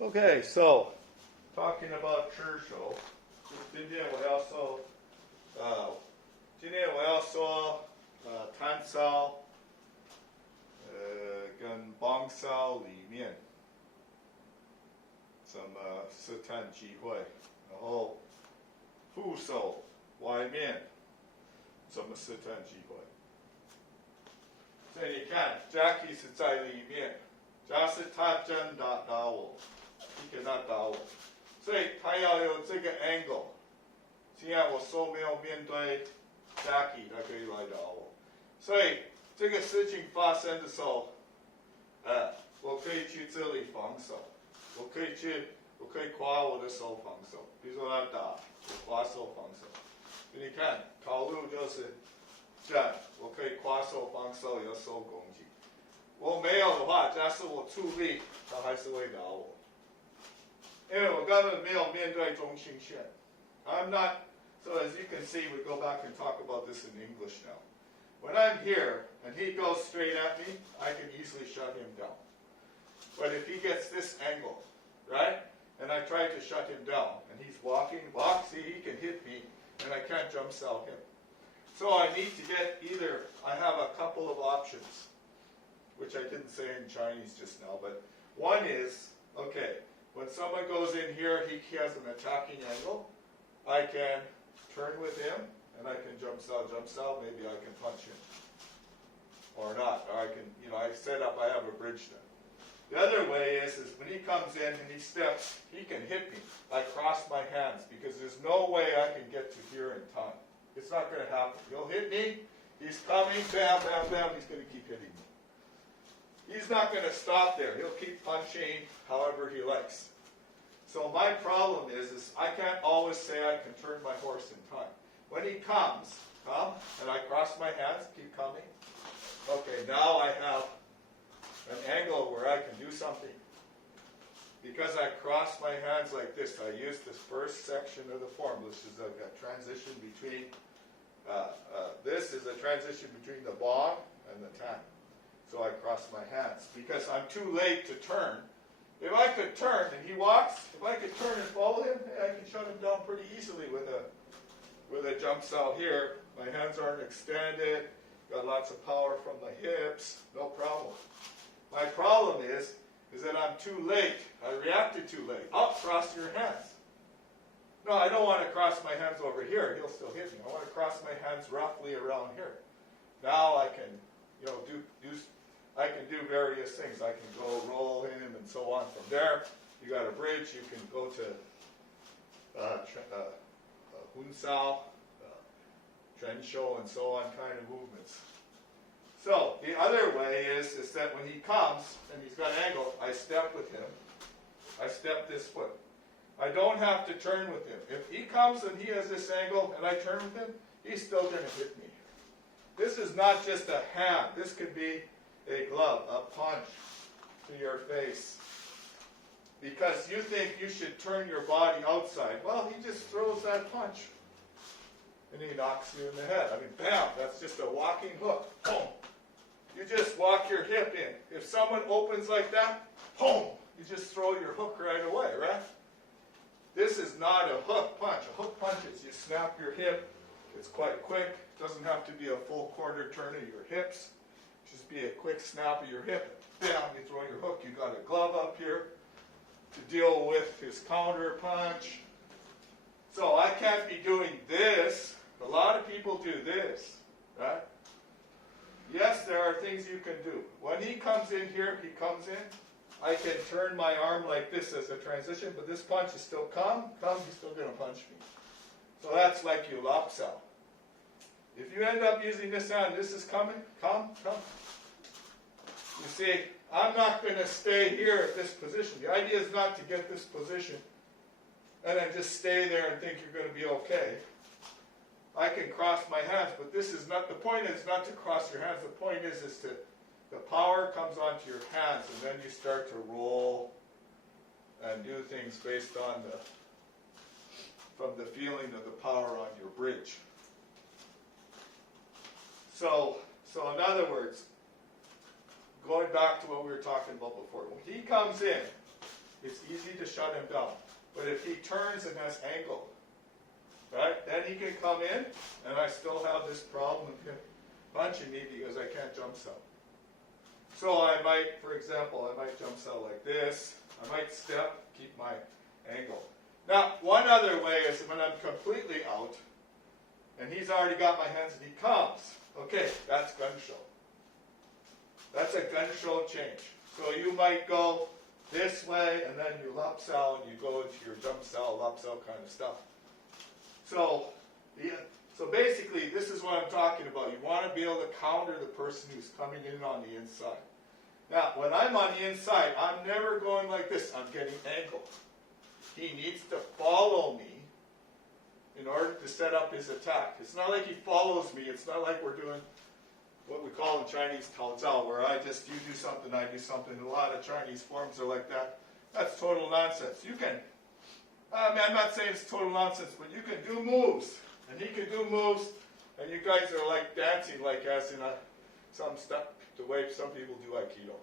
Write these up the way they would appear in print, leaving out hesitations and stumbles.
Okay, so talking about church show，今天我要说摊烧跟帮烧里面怎么试探机会，然后副手外面怎么试探机会。所以你看 ，Jackie 是在里面，假使他真打我，你给他打我，所以他要有这个 angle。现在我手没有面对 Jackie， 他可以来打我，所以这个事情发生的时候，我可以去这里防守，我可以夸我的手防守，比如说他打，我夸手防守。你看，考虑就是这样，我可以夸手防守，有手攻击。我没有的话，假设我出力，他还是会打我，因为我根本没有面对中心线。I'm not. So as you can see, we go back and talk about this in English now. When I'm here and he goes straight at me, I can easily shut him down. But if he gets this angle, right, and I try to shut him down, and he's walking, see, he can hit me, and I can't jump sell him. So I need to get either, I have a couple of options, which I didn't say in Chinese just now, but one is, okay, when someone goes in here, he has an attacking angle, I can turn with him, and I can jump sell, maybe I can punch him. Or not, or I can, I set up, I have a bridge then. The other way is when he comes in and he steps, he can hit me. I cross my hands, because there's no way I can get to here in time. It's not going to happen. He'll hit me, he's coming, bam, bam, bam, he's going to keep hitting me. He's not going to stop there. He'll keep punching however he likes. So my problem is I can't always say I can turn my horse in time. When he comes, and I cross my hands, keep coming. Okay, now I have an angle where I can do something. Because I cross my hands like this, I use this first section of the form, which is a transition between, this is a transition between the bong and the tan. So I cross my hands. Because I'm too late to turn. If I could turn and he walks, if I could turn and follow him, I can shut him down pretty easily with a jump sell here. My hands aren't extended, got lots of power from the hips, no problem. My problem is that I'm too late. I reacted too late. Cross your hands. No, I don't want to cross my hands over here. He'll still hit me. I want to cross my hands roughly around here. Now I can, I can do various things. I can go roll him and so on. From there, you got a bridge. You can go to Hun Sao, Chun Shou, and so on kind of movements. So the other way is that when he comes and he's got an angle, I step with him. I step this foot. I don't have to turn with him. If he comes and he has this angle and I turn with him, he's still going to hit me. This is not just a hand. This could be a glove, a punch to your face. Because you think you should turn your body outside. Well, he just throws that punch. And he knocks you in the head. I mean, bam, that's just a walking hook. Boom. You just walk your hip in. If someone opens like that, boom, you just throw your hook right away, right? This is not a hook punch. A hook punch is you snap your hip. It's quite quick. It doesn't have to be a full quarter turn of your hips. Just be a quick snap of your hip. Bam, you throw your hook. You got a glove up here to deal with his counter punch. So I can't be doing this. A lot of people do this, right? Yes, there are things you can do. When he comes in here, I can turn my arm like this as a transition, but this punch is still he's still going to punch me. So that's like you lop sell. If you end up using this hand, this is coming, come. You see, I'm not going to stay here at this position. The idea is not to get this position and then just stay there and think you're going to be okay. I can cross my hands, but this is not, the point is not to cross your hands. The point is to, the power comes onto your hands and then you start to roll and do things based on from the feeling of the power on your bridge. So in other words, going back to what we were talking about before, when he comes in, it's easy to shut him down. But if he turns and has angle, right, then he can come in, and I still have this problem of him punching me because I can't jump cell. So I might, for example, I might jump cell like this. I might step, keep my angle. Now, one other way is when I'm completely out, and he's already got my hands and he comes. Okay, that's gun show. That's a gun show change. So you might go this way, and then you lap cell, and you go into your jump cell, lap cell kind of stuff. So basically, this is what I'm talking about. You want to be able to counter the person who's coming in on the inside. Now, when I'm on the inside, I'm never going like this. I'm getting angle. He needs to follow me in order to set up his attack. It's not like he follows me. It's not like we're doing what we call in Chinese Tao Zhao, where you do something, I do something. A lot of Chinese forms are like that. That's total nonsense. You can, I'm not saying it's total nonsense, but you can do moves. And he can do moves, and you guys are like dancing like as in some stuff, the way some people do Aikido.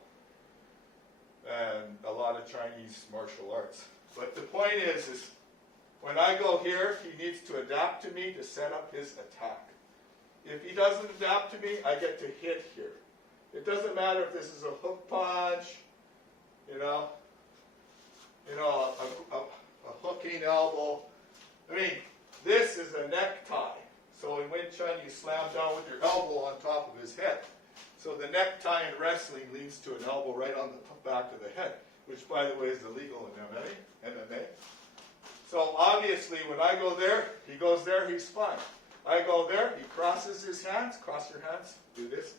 And a lot of Chinese martial arts. But the point is when I go here, he needs to adapt to me to set up his attack. If he doesn't adapt to me, I get to hit here. It doesn't matter if this is a hook punch, a hooking elbow. I mean, this is a necktie. So in Wing Chun, you slam down with your elbow on top of his head. So the necktie in wrestling leads to an elbow right on the back of the head, which, by the way, is illegal in MMA. So obviously, when I go there, he goes there, he's fine. I go there, he crosses his hands, cross your hands, do this,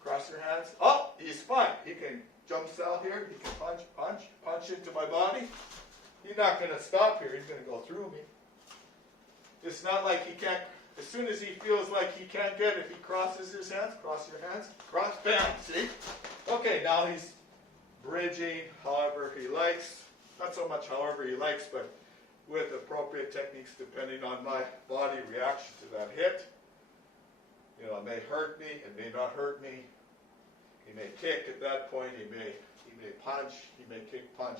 cross your hands. Oh, he's fine. He can jump cell here, he can punch into my body. He's not going to stop here, he's going to go through me. It's not like he can't, as soon as he feels like he can't get it, he crosses his hands, cross your hands, cross, bam, see? Okay, now he's bridging however he likes. Not so much however he likes, but with appropriate techniques depending on my body reaction to that hit. It may hurt me, it may not hurt me. He may kick at that point, he may punch, he may kick, punch,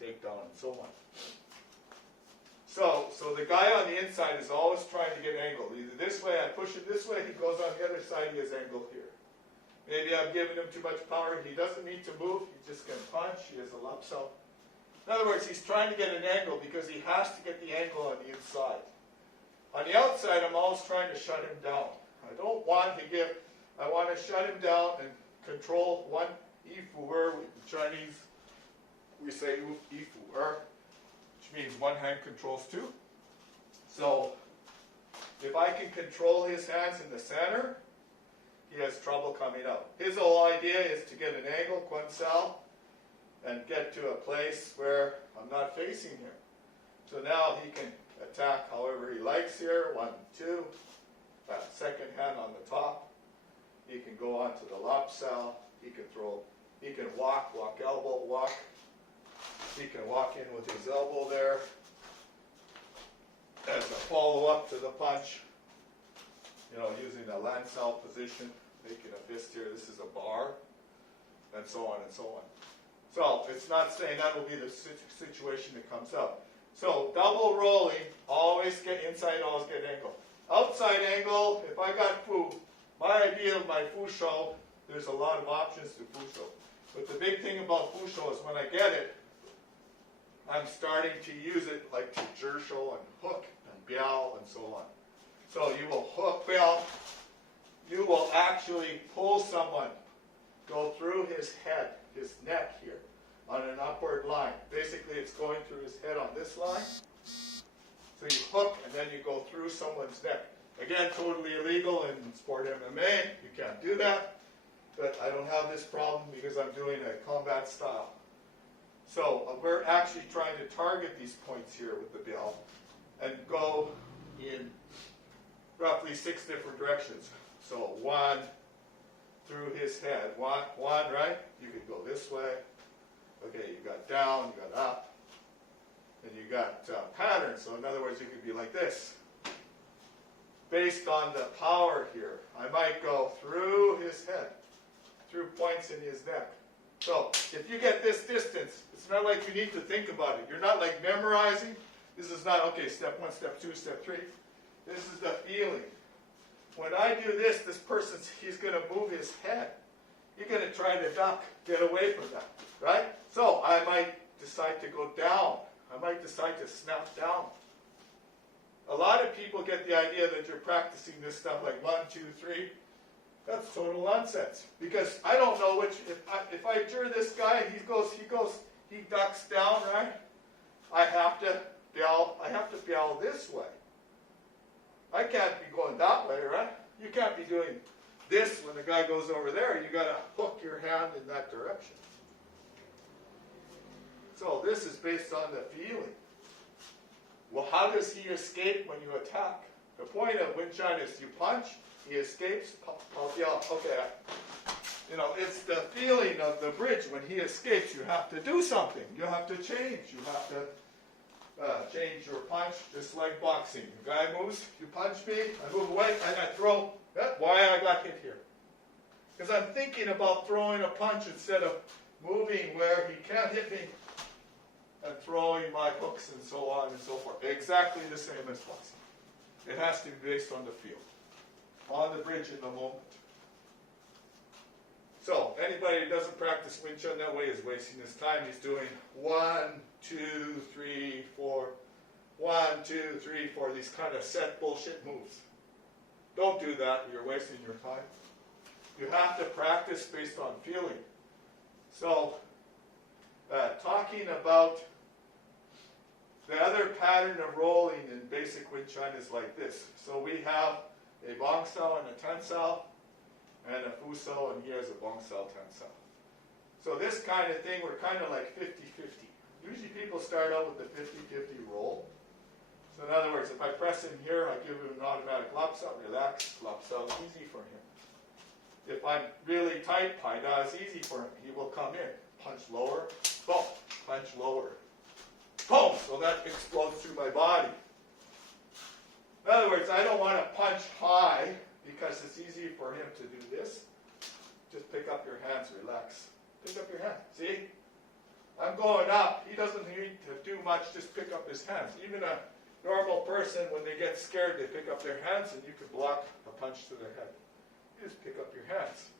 take down, and so on. So the guy on the inside is always trying to get angle. Either this way, I push it this way, he goes on the other side, he has angle here. Maybe I'm giving him too much power, he doesn't need to move, he just can punch, he has a lap cell. In other words, he's trying to get an angle because he has to get the angle on the inside. On the outside, I'm always trying to shut him down. I don't want to I want to shut him down and control one yifu er. In Chinese, we say yifu er, which means one hand controls two. So, if I can control his hands in the center, he has trouble coming out. His whole idea is to get an angle, Quan Sao, and get to a place where I'm not facing him. So now he can attack however he likes here. 1, 2. Second hand on the top. He can go on to the lap cell. He can walk elbow, walk. He can walk in with his elbow there as a follow-up to the punch. Using a land cell position, making a fist here. This is a bar, and so on and so on. So it's not saying that will be the situation that comes up. So double rolling, always get inside, always get angle. Outside angle, if I got Fu, my idea of my Fu Shou, there's a lot of options to Fu Shou. But the big thing about Fu Shou is when I get it, I'm starting to use it like to Zhi Shou and hook and biao and so on. So you will hook biao, you will actually pull someone, go through his head, his neck here, on an upward line. Basically, it's going through his head on this line. So you hook, and then you go through someone's neck. Again, totally illegal in sport MMA. You can't do that. But I don't have this problem because I'm doing a combat style. So we're actually trying to target these points here with the biao and go in roughly 6 different directions. So 1, through his head. One, right? You could go this way. Okay, you got down, you got up, and you got patterns. So in other words, you could be like this. Based on the power here, I might go through his head, through points in his neck. So if you get this distance, it's not like you need to think about it. You're not like memorizing. This is not, okay, step 1, step 2, step 3. This is the feeling. When I do this, this person's, he's going to move his head. You're going to try to duck, get away from that, right? So I might decide to go down. I might decide to snap down. A lot of people get the idea that you're practicing this stuff like 1, 2, 3. That's total nonsense. Because I don't know which, if I jur this guy, he ducks down, right? I have to biao this way. I can't be going that way, right? You can't be doing this when the guy goes over there. You got to hook your hand in that direction. So this is based on the feeling. Well, how does he escape when you attack? The point of Wing Chun is you punch, he escapes, okay. You know, it's the feeling of the bridge. When he escapes, you have to do something. You have to change. You have to change your punch, just like boxing. The guy moves, you punch me, I move away, and I throw. That's why I got hit here. Because I'm thinking about throwing a punch instead of moving where he can't hit me and throwing my hooks and so on and so forth. Exactly the same as boxing. It has to be based on the feel, on the bridge in the moment. So anybody who doesn't practice Wing Chun that way is wasting his time. He's doing 1, 2, 3, 4, 1, 2, 3, 4, these kind of set bullshit moves. Don't do that. You're wasting your time. You have to practice based on feeling. So talking about the other pattern of rolling in basic Wing Chun is like this. So we have a Bong Sao and a Tan Sao, and a Fu Sao, and he has a Bong Sao, Tan Sao. So this kind of thing, we're kind of like 50-50. Usually people start out with the 50-50 roll. So in other words, if I press in here, I give him an automatic lap sao, relax, lap sao, easy for him. If I'm really tight, pai da is easy for him. He will come in, punch lower, boom, punch lower, boom. So that explodes through my body. In other words, I don't want to punch high because it's easy for him to do this. Just pick up your hands, relax. Pick up your hands. See? I'm going up. He doesn't need to do much, just pick up his hands. Even a normal person, when they get scared, they pick up their hands and you can block a punch to their head. You just pick up your hands.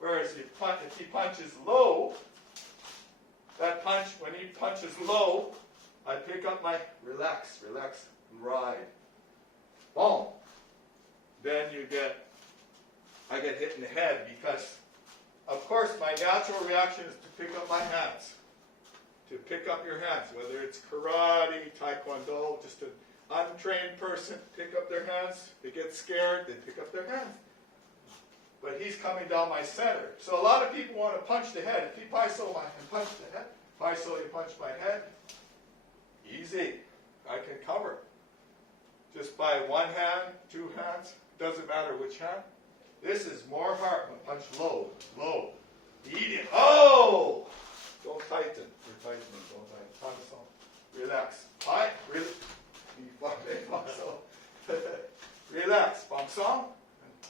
Whereas if he punches low, that punch, when he punches low, I pick up my relax, ride. Boom. Then I get hit in the head because, of course, my natural reaction is to pick up my hands. To pick up your hands, whether it's karate, taekwondo, just an untrained person, pick up their hands. They get scared, they pick up their hands. But he's coming down my center. So a lot of people want to punch the head. If he paiso and punch the head, paiso, you punch my head, easy. I can cover. Just by one hand, 2 hands, doesn't matter which hand. This is more hard. Punch low, low. Eat it. Oh! Don't tighten. You're tightening. Don't tighten. Paiso. Relax. Hi. Relax. Bang song.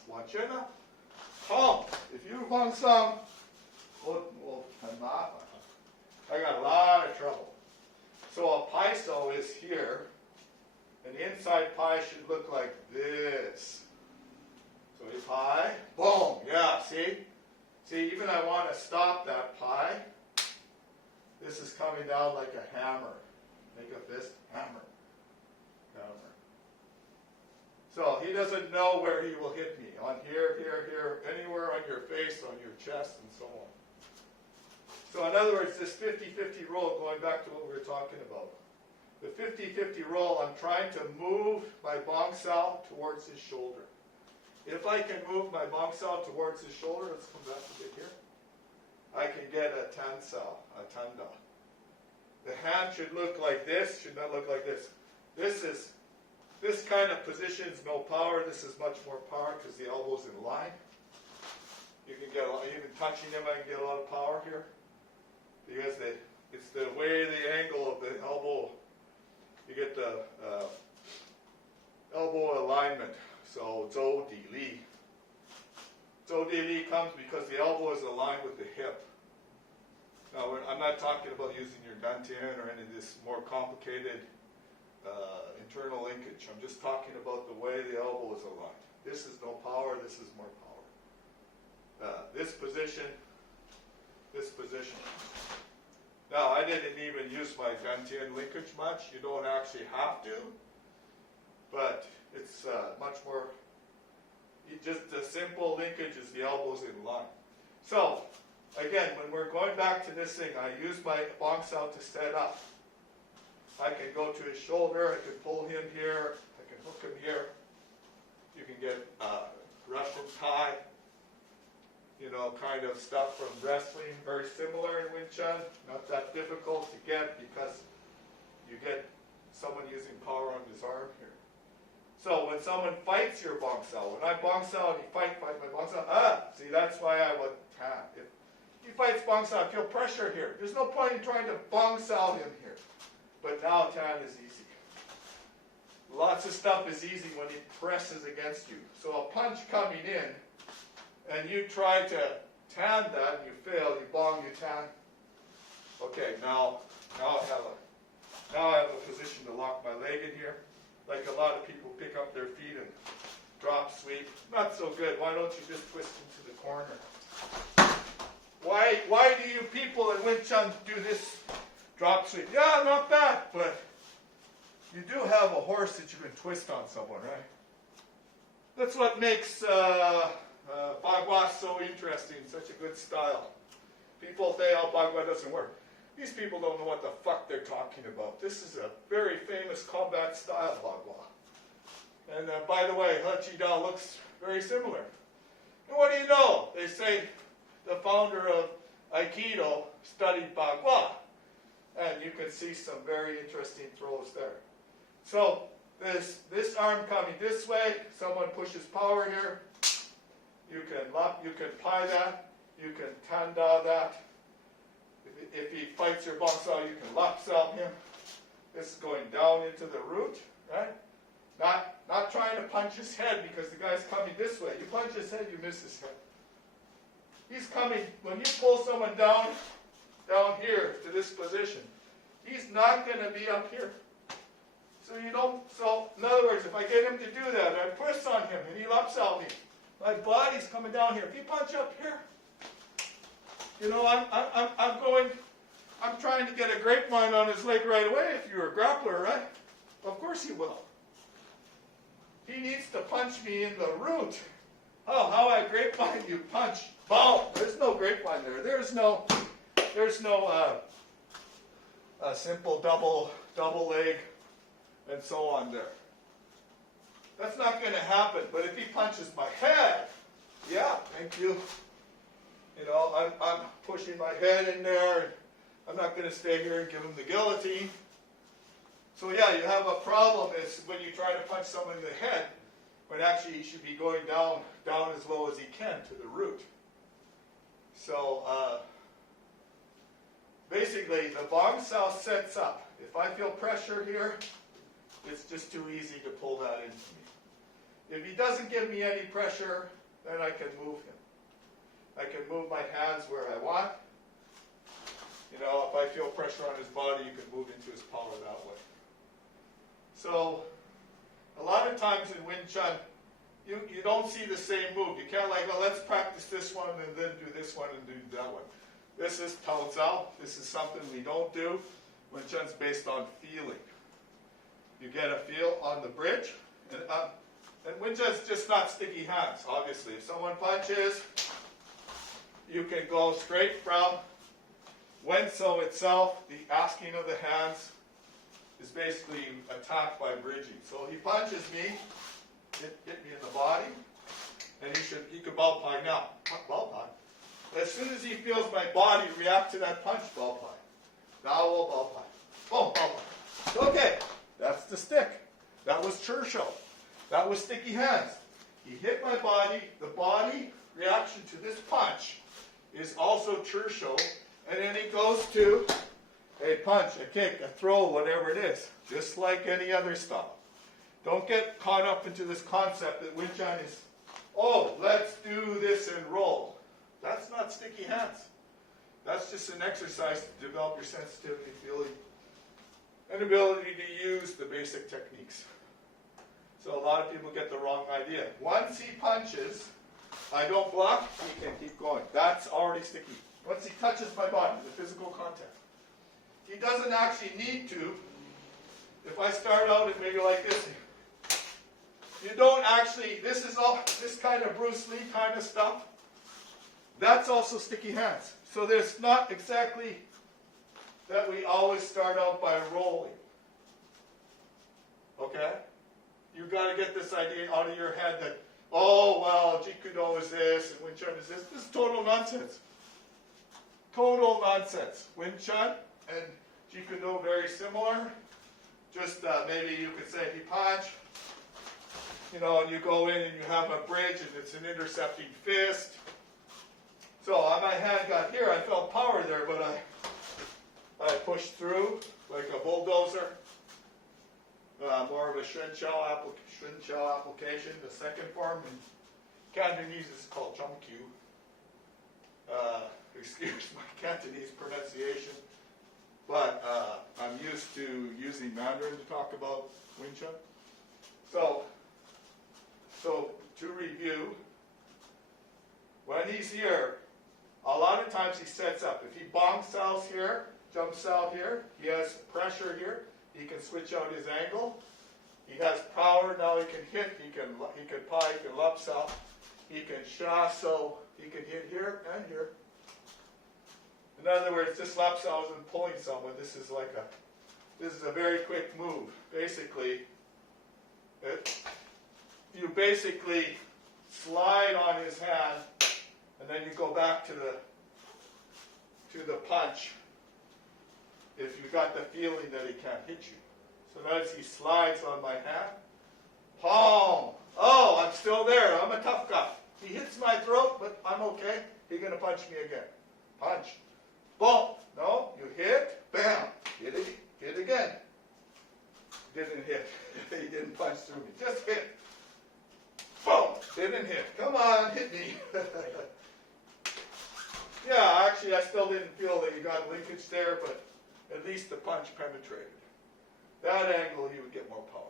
Watch it now. Calm. If you bang song, I got a lot of trouble. So a paiso is here. And the inside pie should look like this. So a pie, boom, yeah, see? See, even I want to stop that pie. This is coming down like a hammer. Make a fist, hammer, hammer. So he doesn't know where he will hit me. On here, here, here, anywhere on your face, on your chest, and so on. So in other words, this 50-50 roll, going back to what we were talking about. The 50-50 roll, I'm trying to move my Bong Sao towards his shoulder. If I can move my Bong Sao towards his shoulder, let's come back a bit here. I can get a Tan Sao, a Tanda. The hand should look like this, should not look like this. This kind of position is no power. This is much more power because the elbow's in line. You can get, even touching them, I can get a lot of power here. Because it's the way the angle of the elbow, you get the elbow alignment. So Zhou Di Li. Zhou Di Li comes because the elbow is aligned with the hip. Now, I'm not talking about using your dantian or any of this more complicated internal linkage. I'm just talking about the way the elbow is aligned. This is no power, this is more power. This position. Now, I didn't even use my dantian linkage much. You don't actually have to, but it's much more, just a simple linkage is the elbows in line. So, again, when we're going back to this thing, I use my bonk out to set up. I can go to his shoulder, I can pull him here, I can hook him here. You can get Russian tie, kind of stuff from wrestling, very similar in Wing Chun. Not that difficult to get because you get someone using power on his arm here. So when someone fights your bonk sao, when I bonk sao and he fight my bonk sao, see, that's why I would tan. If he fights bonk sao, I feel pressure here. There's no point in trying to bonk sao him here. But now tan is easy. Lots of stuff is easy when he presses against you. So a punch coming in, and you try to tan that, and you fail, you bong, you tan. Okay, now I have a position to lock my leg in here. Like a lot of people pick up their feet and drop sweep. Not so good. Why don't you just twist into the corner? Why do you people in Wing Chun do this drop sweep? Yeah, not bad, but you do have a horse that you can twist on someone, right? That's what makes Bagua so interesting, such a good style. People say, oh, Bagua doesn't work. These people don't know what the fuck they're talking about. This is a very famous combat style, Bagua. And by the way, He Chi Da looks very similar. And what do you know? They say the founder of Aikido studied Bagua. And you can see some very interesting throws there. So this arm coming this way, someone pushes power here. You can pie that. You can tanda that. If he fights your bong sao, you can lap sao him. This is going down into the root, right? Not trying to punch his head because the guy's coming this way. You punch his head, you miss his head. He's coming, when you pull someone down here to this position, he's not going to be up here. So in other words, if I get him to do that, I push on him and he laps out me. My body's coming down here. If you punch up here, I'm trying to get a grapevine on his leg right away if you're a grappler, right? Of course he will. He needs to punch me in the root. Oh, how I grapevine you punch. Boom! There's no grapevine there. There's no simple double leg and so on there. That's not going to happen. But if he punches my head, yeah, thank you. I'm pushing my head in there. And I'm not going to stay here and give him the guillotine. So yeah, you have a problem is when you try to punch someone in the head, when actually he should be going down as low as he can to the root. So basically, the bong sao sets up. If I feel pressure here, it's just too easy to pull that into me. If he doesn't give me any pressure, then I can move him. I can move my hands where I want. If I feel pressure on his body, you can move into his power that way. So, a lot of times in Wing Chun, you don't see the same move. You can't let's practice this one and then do this one and do that one. This is Tao Zao. This is something we don't do. Wing Chun's based on feeling. You get a feel on the bridge. And Wing Chun's just not sticky hands, obviously. If someone punches, you can go straight from Wen So itself. The asking of the hands is basically attacked by bridging. So he punches me, hit me in the body, and he could ball pie now. Ball pie. As soon as he feels my body react to that punch, ball pie. Now we'll ball pie. Boom, ball pie. Okay, that's the stick. That was Churchill. That was sticky hands. He hit my body. The body reaction to this punch is also Churchill, and then he goes to a punch, a kick, a throw, whatever it is, just like any other style. Don't get caught up into this concept that Wing Chun is, oh, let's do this and roll. That's not sticky hands. That's just an exercise to develop your sensitivity, feeling, and ability to use the basic techniques. So a lot of people get the wrong idea. Once he punches, I don't block, he can keep going. That's already sticky. Once he touches my body, the physical contact. He doesn't actually need to. If I start out and maybe like this, you don't actually, this is all, this kind of Bruce Lee kind of stuff, that's also sticky hands. So there's not exactly that we always start out by rolling. Okay? You've got to get this idea out of your head that, oh, well, Jeet Kune Do is this and Wing Chun is this. This is total nonsense. Total nonsense. Wing Chun and Jeet Kune Do very similar. Just maybe you could say if you punch, you know, and you go in and you have a bridge and it's an intercepting fist. So my hand got here, I felt power there, but I pushed through like a bulldozer. More of a Shun Shao application. The second form in Cantonese is called Chum Kyu. Excuse my Cantonese pronunciation. But I'm used to using Mandarin to talk about Wing Chun. So to review, when he's here, a lot of times he sets up. If he bong sows here, jumps out here, he has pressure here, he can switch out his angle. He has power, now he can hit, he can pipe, he can lup sow, he can sha, so he can hit here and here. In other words, this lap sow isn't pulling someone. This is a very quick move. Basically, you basically slide on his hand, and then you go back to the punch. If you got the feeling that he can't hit you, so notice he slides on my hand. Palm. Oh, I'm still there. I'm a tough guy. He hits my throat, but I'm okay. He's gonna punch me again. Punch. Boom. No, you hit. Bam. Hit it. Hit again. Didn't hit. He didn't punch through me. Just hit. Boom. Didn't hit. Come on, hit me. Yeah, actually, I still didn't feel that you got linkage there, but at least the punch penetrated. That angle, he would get more power.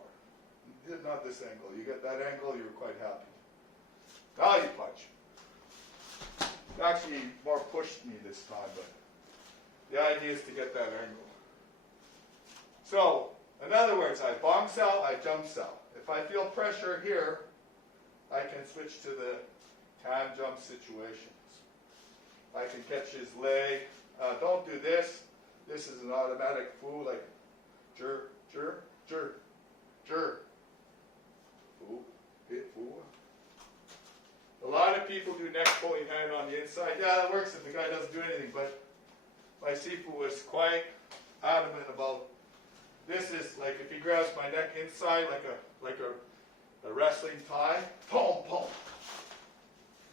Not this angle. You get that angle, you were quite happy. Now you punch. Actually, more pushed me this time, but the idea is to get that angle. So, in other words, I bong sow, I jump sow. If I feel pressure here, I can switch to the tan jump situations. I can catch his leg. Don't do this. This is an automatic foo, like jur, jur, jur, jur. Foo, hit foo. A lot of people do neck pulling hand on the inside. Yeah, that works if the guy doesn't do anything, but my Sifu was quite adamant about this is like if he grabs my neck inside like a wrestling tie, boom, boom.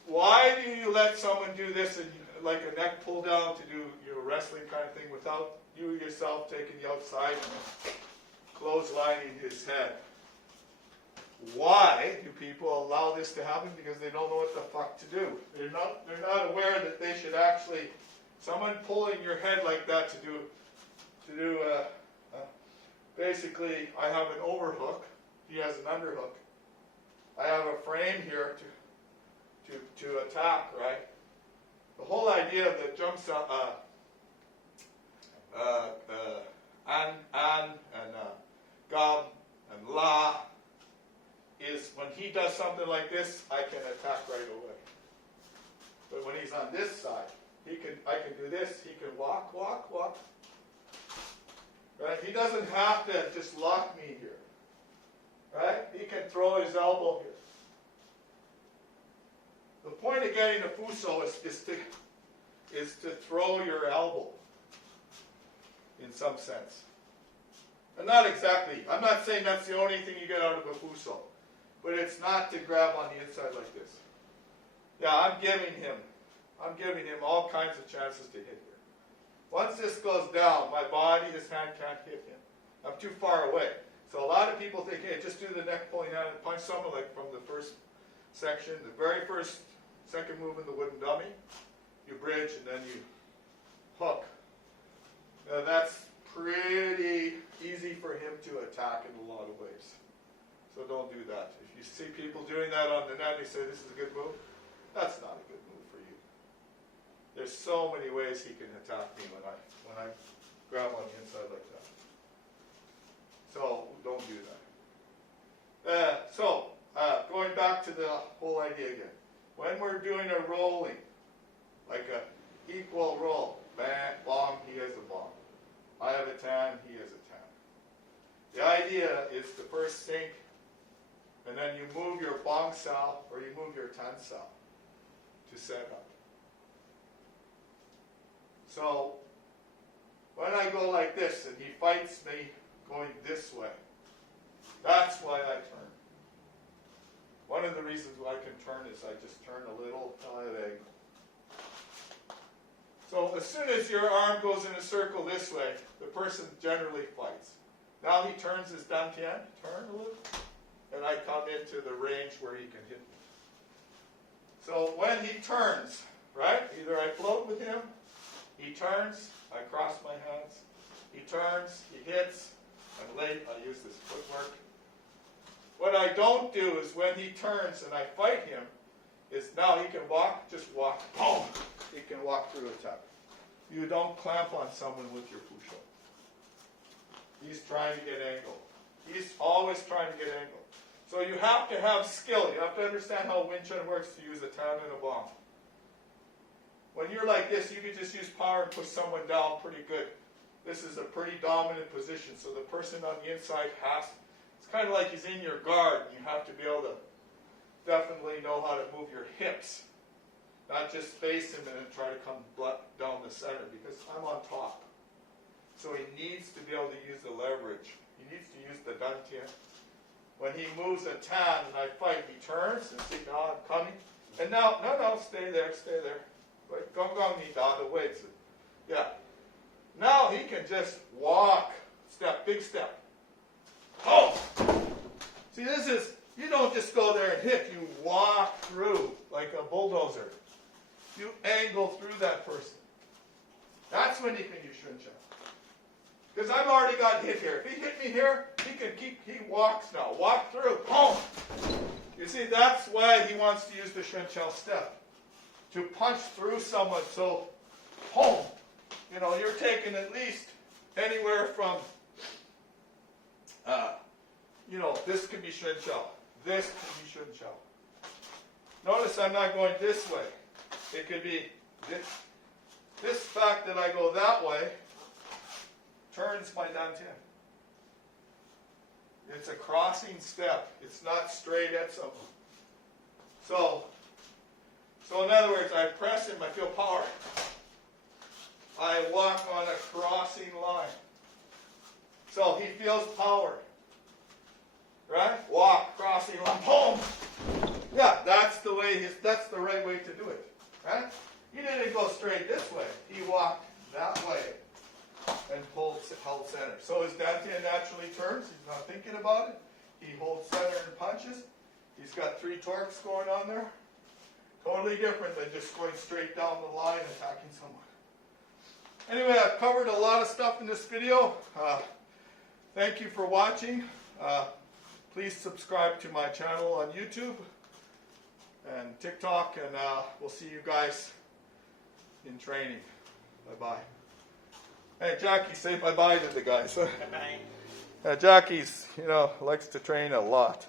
Why do you let someone do this and like a neck pull down to do your wrestling kind of thing without you yourself taking the outside and clotheslining his head? Why do people allow this to happen? Because they don't know what the fuck to do. They're not aware that they should actually, someone pulling your head like that to do basically, I have an overhook. He has an underhook. I have a frame here to attack, right? The whole idea of the jump sound, an and gam and la is when he does something like this, I can attack right away. But when he's on this side, I can do this. He can walk. Right? He doesn't have to just lock me here. Right? He can throw his elbow here. The point of getting a fuso is to throw your elbow in some sense. And not exactly. I'm not saying that's the only thing you get out of a fuso. But it's not to grab on the inside like this. Yeah, I'm giving him all kinds of chances to hit here. Once this goes down, my body, his hand can't hit him. I'm too far away. So a lot of people think, hey, just do the neck pulling hand and punch someone like from the first section, the very first, second move in the wooden dummy. You bridge and then hook. Now that's pretty easy for him to attack in a lot of ways. So don't do that. If you see people doing that on the net, you say this is a good move. That's not a good move for you. There's so many ways he can attack me when I grab on the inside like that. So don't do that. Going back to the whole idea again. When we're doing a rolling, like a equal roll, bang, bong, he has a bong. I have a tan, he has a tan. The idea is to first sink, and then you move your bong sao or you move your tan sao to set up. So when I go like this and he fights me going this way, that's why I turn. One of the reasons why I can turn is I just turn a little leg. So as soon as your arm goes in a circle this way, the person generally fights. Now he turns his dantian, turn a little, and I come into the range where he can hit me. So when he turns, right, either I float with him, he turns, I cross my hands, he turns, he hits, I'm late, I use this footwork. What I don't do is when he turns and I fight him, is now he can walk, just walk, boom, he can walk through a tap. You don't clamp on someone with your push-up. He's trying to get angle. He's always trying to get angle. So you have to have skill. You have to understand how Wing Chun works to use a tan and a bong. When you're like this, you can just use power and push someone down pretty good. This is a pretty dominant position, so the person on the inside has, it's kind of like he's in your guard. You have to be able to definitely know how to move your hips. Not just face him and then try to come down the center, because I'm on top. So he needs to be able to use the leverage. He needs to use the dantian. When he moves a tan and I fight, he turns and see, now I'm coming. And now, no, stay there. Like, gong ni da the way. Yeah. Now he can just walk, step, big step. Oh! See, this is, you don't just go there and hit, you walk through like a bulldozer. You angle through that person. That's when he can use Chun. Because I've already got hit here. If he hit me here, he walks now. Walk through. Boom! You see, that's why he wants to use the Chun step. To punch through someone. So, boom! You know, you're taking at least anywhere from, this could be Chun. This could be Chun. Notice I'm not going this way. It could be this fact that I go that way turns my dantian. It's a crossing step. It's not straight at someone. So in other words, I press him, I feel power. I walk on a crossing line. So he feels power. Right? Walk, crossing line, boom! Yeah, that's the right way to do it. Right? He didn't go straight this way. He walked that way and held center. So his dantian naturally turns. He's not thinking about it. He holds center and punches. He's got 3 torques going on there. Totally different than just going straight down the line attacking someone. Anyway, I've covered a lot of stuff in this video. Thank you for watching. Please subscribe to my channel on YouTube and TikTok, and we'll see you guys in training. Bye-bye. Hey, Jackie, say bye-bye to the guys. Bye-bye. Jackie's, likes to train a lot.